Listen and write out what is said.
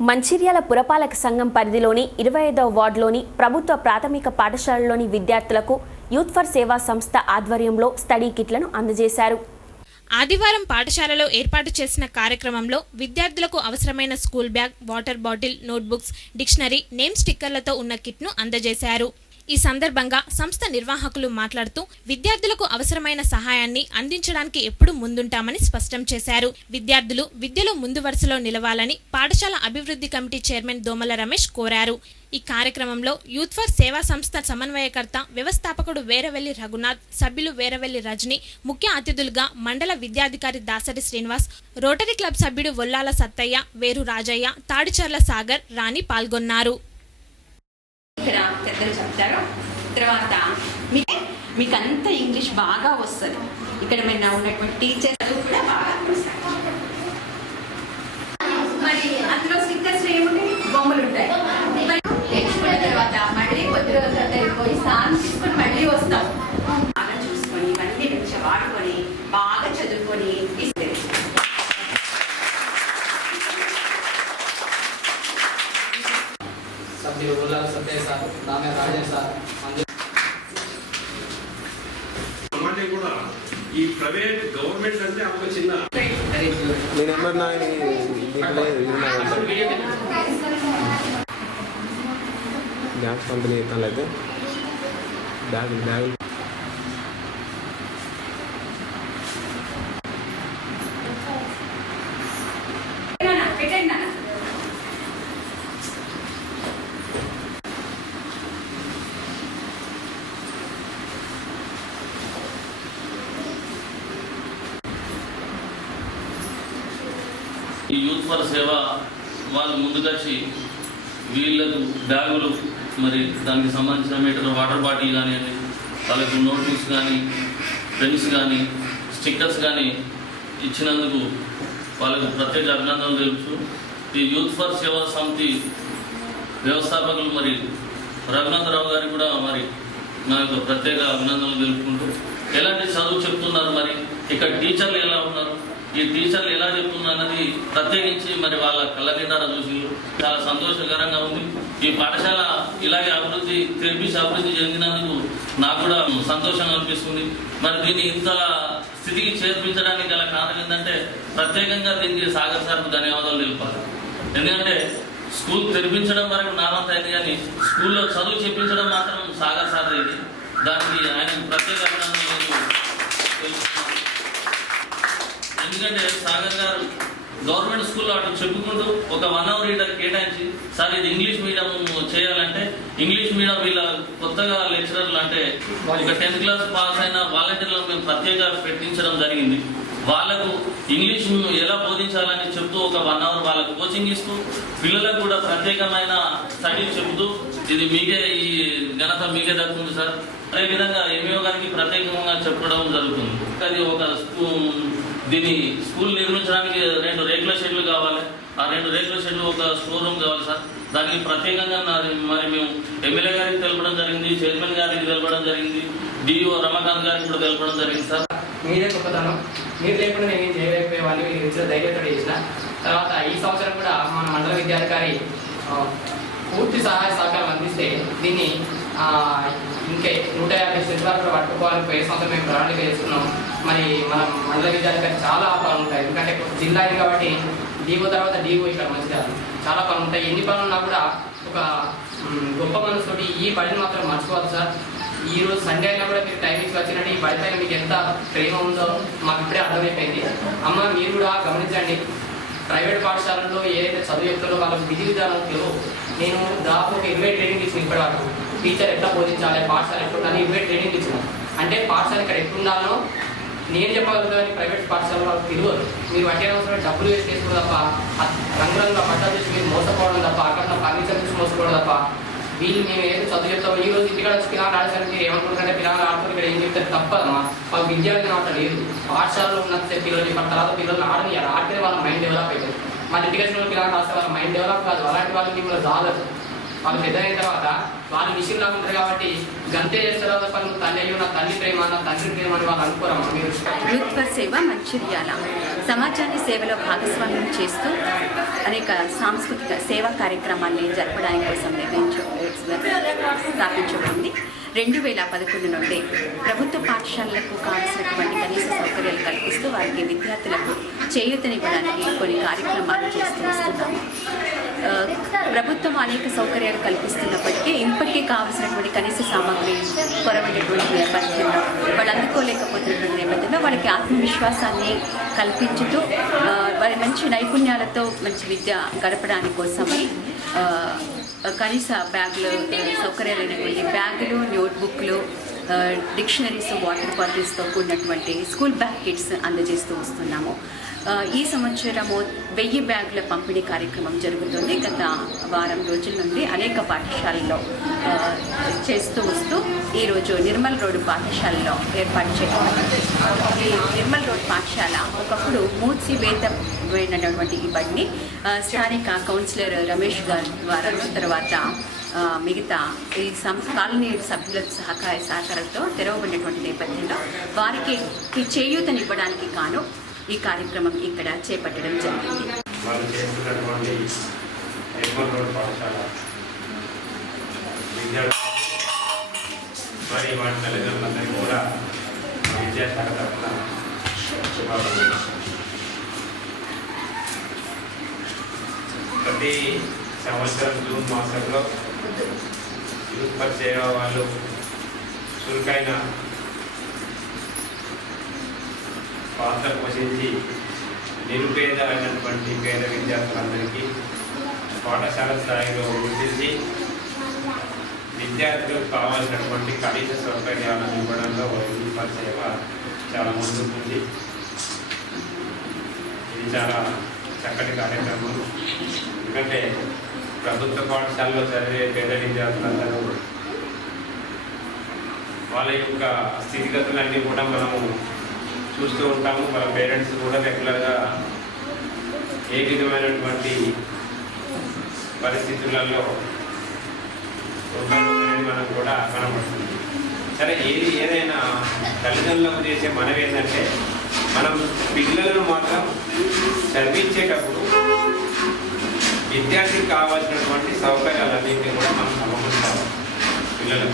మంచిర్యాల పురపాలక సంఘం పరిధిలోని 25వ వార్డులోని ప్రభుత్వ ప్రాథమిక పాఠశాలలోని విద్యార్థులకు యూత్ ఫర్ సేవా సంస్థ ఆధ్వర్యంలో స్టడీ కిట్లను అందజేశారు. ఆదివారం పాఠశాలలో ఏర్పాటు చేసిన కార్యక్రమంలో విద్యార్థులకు అవసరమైన school bag, water bottle, notebooks, dictionary, name స్టిక్కర్లతో ఉన్న కిట్ను అందజేశారు. ఈ సందర్భంగా సంస్థ నిర్వాహకులు మాట్లాడుతూ విద్యార్థులకు అవసరమైన సహాయాన్ని అందించడానికి ఎప్పుడూ ముందుంటామని స్పష్టం చేశారు. విద్యార్థులు విద్యలో ముందు వరుసలో నిలవాలని పాఠశాల అభివృద్ధి కమిటీ చైర్మన్ దోమల రమేష్ కోరారు. ఈ కార్యక్రమంలో యూత్ ఫర్ సేవా సంస్థ సమన్వయకర్త, వ్యవస్థాపకుడు వేరవెల్లి రఘునాథ్, సభ్యులు వేరవెల్లి రజని, ముఖ్య అతిథులుగా మండల విద్యాధికారి దాసరి శ్రీనివాస్, రోటరీ క్లబ్ సభ్యుడు వొల్లాల సత్తయ్య, వేరు రాజయ్య, తాడిచర్ల సాగర్, రాణి పాల్గొన్నారు. ఇక్కడ పెద్దలు చెప్తారు. తర్వాత మీకంతా ఇంగ్లీష్ బాగా వస్తుంది. ఇక్కడ మేము ఉన్నటువంటి టీచర్స్ కూడా బాగా వస్తారు. మరి అందులో స్టిక్కర్స్ ఏముంటాయి, బొమ్మలు ఉంటాయి. నేర్చుకున్న తర్వాత మళ్ళీ కొద్ది రోజుల తర్వాత పోయి స్నానం తీసుకొని మళ్ళీ వస్తాం. బాగా చూసుకొని ఇవన్నీ మంచిగా వాడుకొని బాగా చదువుకొని ఇస్తే సభ్యులు వొల్లాల సత్తయ్య సార్, రామే రాజన్ సార్ కూడా ఈ ప్రైవేట్ గవర్నమెంట్ అంటే ఒక చిన్న గ్యాస్ కంపెనీ అయితే బ్యాగ్ ఈ యూత్ ఫర్ సేవ వాళ్ళు ముందుకొచ్చి వీళ్ళకు బ్యాగులు, మరి దానికి సంబంధించిన మీటర్, వాటర్ బాటిల్ కానివ్వండి, వాళ్ళకు నోట్బుక్స్ కానీ, పెన్స్ కానీ, స్టిక్కర్స్ కానీ ఇచ్చినందుకు వాళ్ళకు ప్రత్యేక అభినందనలు తెలుసు. ఈ యూత్ ఫర్ సేవా సమితి వ్యవస్థాపకులు మరి రఘునాథరావు గారికి కూడా మరి నా యొక్క ప్రత్యేక అభినందనలు తెలుపుకుంటూ, ఎలాంటి చదువు చెప్తున్నారు, మరి ఇక్కడ టీచర్లు ఎలా ఉన్నారు, ఈ టీచర్లు ఎలా చెప్తున్నారు అన్నది ప్రత్యేకించి మరి వాళ్ళ కళ్ళ నిండారా చూసి చాలా సంతోషకరంగా ఉంది. ఈ పాఠశాల ఇలాగే అభివృద్ధి చెందినందుకు నాకు కూడా సంతోషంగా అనిపిస్తుంది. మరి దీన్ని ఇంత స్థితికి చేర్పించడానికి గల కారణం ఏంటంటే ప్రత్యేకంగా దీనికి సాగర్ సార్కు ధన్యవాదాలు తెలిపాలి. ఎందుకంటే స్కూల్ తెరిపించడం వరకు నామంత అయింది, కానీ స్కూల్లో చదువు చెప్పించడం మాత్రం సాగర్ సార్ అయింది. దానికి ఆయనకు ప్రత్యేక అభినందనలు తెలుపుతున్నాను. ఎందుకంటే సాగర్ గారు గవర్నమెంట్ స్కూల్లో అటు చెప్పుకుంటూ ఒక 1 అవర్ ఇక్కడ కేటాయించి, సార్ ఇది ఇంగ్లీష్ మీడియం చేయాలంటే ఇంగ్లీష్ మీడియం వీళ్ళ కొత్తగా లెక్చరర్లు అంటే ఇక 10th క్లాస్ పాస్ అయిన వాలంటీర్లను మేము ప్రత్యేక పెట్టించడం జరిగింది. వాళ్ళకు ఇంగ్లీష్ ఎలా బోధించాలని చెప్తూ ఒక 1 అవర్ వాళ్ళకు కోచింగ్ ఇస్తూ పిల్లలకు కూడా ప్రత్యేకమైన స్టడీ చెబుతూ ఇది మీకే, ఈ ఘనత మీకే దక్కుతుంది సార్. అదేవిధంగా ఎంఈఓ గారికి ప్రత్యేకంగా చెప్పడం జరుగుతుంది. అది ఒక దీన్ని స్కూల్ నిర్మించడానికి 2 రేకుల షెడ్లు కావాలి. ఆ 2 రేకుల షెడ్లు, ఒక స్టోర్ రూమ్ కావాలి సార్. దానికి ప్రత్యేకంగా మరి మేము ఎమ్మెల్యే గారికి తెలపడం జరిగింది, చైర్మన్ గారికి తెలపడం జరిగింది, డిఓ రమాకాంత్ గారికి కూడా తెలపడం జరిగింది సార్. మీరే గొప్పతనం, మీరు లేకుండా నేను ఏం చేయలేకపోయేవాళ్ళు, మీరు ఇచ్చిన ధైర్యంతో చేసిన. తర్వాత ఈ సంవత్సరం కూడా మన మండల విద్యాధికారి పూర్తి సహాయ సహకారం అందిస్తే దీన్ని ఇంకే 150 సెంట్ల వరకు పట్టుకోవాలని పోయే సంవత్సరం మేము ప్రణాళిక చేసుకున్నాం. మరి మన మండల విద్యాధికారి చాలా పనులు ఉంటాయి. ఎందుకంటే జిల్లా ఇది కాబట్టి డిఓ తర్వాత డిఓ ఇక్కడ మంచిగా చాలా పనులు ఉంటాయి. ఎన్ని పనులు ఉన్నా కూడా ఒక గొప్ప మనసుతోటి ఈ పనిని మాత్రం మర్చిపోవద్దు సార్. ఈ రోజు సండే అయినా కూడా మీరు టైమింగ్స్ వచ్చినట్టు ఈ బడి పైన మీకు ఎంత ప్రేమ ఉందో మాకు ఇప్పుడే అర్థమైపోయింది. అమ్మ మీరు కూడా గమనించండి, ప్రైవేట్ పాఠశాలల్లో ఏదైతే చదువు చెప్తారో వాళ్ళకి విధి విధానం తెలియదు. నేను దాదాపు ఒక 20 ట్రైనింగ్ ఇచ్చిన ఇప్పటి వరకు. టీచర్ ఎట్లా బోధించాలి, పాఠశాల ఎట్లా ఉండాలి 20 ట్రైనింగ్ ఇచ్చిన. అంటే పాఠశాల ఇక్కడ ఎట్లుండాలో నేను చెప్పగలుగుతాను, ప్రైవేట్ పాఠశాల వాళ్ళకి తెలియదు. మీరు వడ్డీ అవసరం డబ్బులు వేస్ట్ చేసుకోవడం తప్ప, రంగురంగుల పట్టాలు చూసి మీరు మోసపోవడం తప్ప, అక్కడ ఫర్నిచర్ చూసి మోసపోవడం తప్ప, వీళ్ళు మేము ఏదో చదువు చెప్తాము. ఈ రోజు ఇంటికాడ వచ్చి పిల్లలు ఆడేసరికి మీరు ఏమనుకుంటారంటే పిల్లలు ఆడుకుని ఇక్కడ ఏం చెప్తారు తప్పదమ్మా. వాళ్ళ విద్యార్థి మాట లేదు. పాఠశాలలో ఉన్నంత పిల్లలు చెప్పిన తర్వాత పిల్లల్ని ఆడనియాలి. ఆడితే వాళ్ళ మైండ్ డెవలప్ అవుతుంది. మన ఇంటికి వచ్చిన పిల్లలు రాస్తే వాళ్ళ మైండ్ డెవలప్ కాదు. అలాంటి వాళ్ళు మిమ్మల్ని రాలేదు. వాళ్ళు పెద్ద అయిన తర్వాత వాళ్ళు మిషన్ లాగా ఉంటారు కాబట్టి గంతే చేస్తారు తప్ప నువ్వు తల్లి అయ్యో నా తల్లి ప్రేమ నా తండ్రి ప్రేమ అని వాళ్ళు అనుకోరమ్మా మీరు. యూత్ ఫర్ సేవ మంచిర్యాల సమాజాన్ని సేవలో భాగస్వామ్యం చేస్తూ అనేక సాంస్కృతిక సేవా కార్యక్రమాల్ని జరపడానికి కోసం స్థాపించబడింది. 2011 నుండి ప్రభుత్వ పాఠశాలలకు కావాల్సినటువంటి కనీస సౌకర్యాలు కల్పిస్తూ వారికి విద్యార్థులకు చేయూతనివ్వడానికి కొన్ని కార్యక్రమాలు చేస్తూ వస్తున్నాము. ప్రభుత్వం అనేక సౌకర్యాలు కల్పిస్తున్నప్పటికీ ఇప్పటికీ కావాల్సినటువంటి కనీస సామాగ్రి కొరవైనటువంటి నేపథ్యంలో వాళ్ళు అందుకోలేకపోతున్నటువంటి నేపథ్యంలో వాళ్ళకి ఆత్మవిశ్వాసాన్ని కల్పించుతూ వారి మంచి నైపుణ్యాలతో మంచి విద్య గడపడానికి కోసమై కనీస బ్యాగులు సౌకర్యాలైనటువంటి బ్యాగులు, నోట్బుక్లు, డిక్షనరీస్, వాటర్ బాటిల్స్తో కూడినటువంటి స్కూల్ బ్యాగ్ కిట్స్ అందజేస్తూ వస్తున్నాము. ఈ సంవత్సరము 1000 బ్యాగుల పంపిణీ కార్యక్రమం జరుగుతుంది. గత వారం రోజుల నుండి అనేక పాఠశాలల్లో చేస్తూ వస్తూ ఈరోజు నిర్మల్ రోడ్డు పాఠశాలలో ఏర్పాటు చేయబడింది. ఈ నిర్మల్ రోడ్ పాఠశాల ఒకప్పుడు మూసివేతమైనటువంటి ఈ బడిని స్థానిక కౌన్సిలర్ రమేష్ గారి ద్వారా తర్వాత మిగతా ఈ కాలనీ సభ్యుల సహకారంతో తెరవబడినటువంటి నేపథ్యంలో వారికి చేయూతనివ్వడానికి గాను ఈ కార్యక్రమం ఇక్కడ చేపట్టడం జరిగింది. వాళ్ళు చేస్తున్నటువంటి నిర్మల్ రోడ్ పాఠశాల విద్యార్థులు మరి వాటి తల్లిదండ్రులందరికీ కూడా విద్యాశాఖ తరఫున శుభాకాంక్షలు. ప్రతి సంవత్సరం జూన్ మాసంలో యూత్ ఫర్ సేవ వాళ్ళు చురుకైన పాత్ర పోషించి నిరుపేద అయినటువంటి పేద విద్యార్థులందరికీ పాఠశాల స్థాయిలో గుర్తించి విద్యార్థులకు కావాల్సినటువంటి కనీస సౌకర్యాలను ఇవ్వడంలో యూత్ ఫర్ సేవ చాలా ముందుంది. ఇది చాలా చక్కటి కార్యక్రమం. ఎందుకంటే ప్రభుత్వ పాఠశాలలో చదివే పేద విద్యార్థులందరూ వాళ్ళ యొక్క స్థితిగతులన్నీ కూడా మనము చూస్తూ ఉంటాము. వాళ్ళ పేరెంట్స్ కూడా రెగ్యులర్గా ఏ విధమైనటువంటి పరిస్థితులలో ఉంటారనేది మనకు కూడా కనబడుతుంది. సరే, ఏదైనా తల్లిదండ్రులకు చేసే మనవి ఏంటంటే మనం పిల్లలను మాత్రం చదివించేటప్పుడు విద్యార్థికి కావాల్సినటువంటి సౌకర్యాలన్నింటినీ కూడా మనం సమకూర్చాలి పిల్లలకు.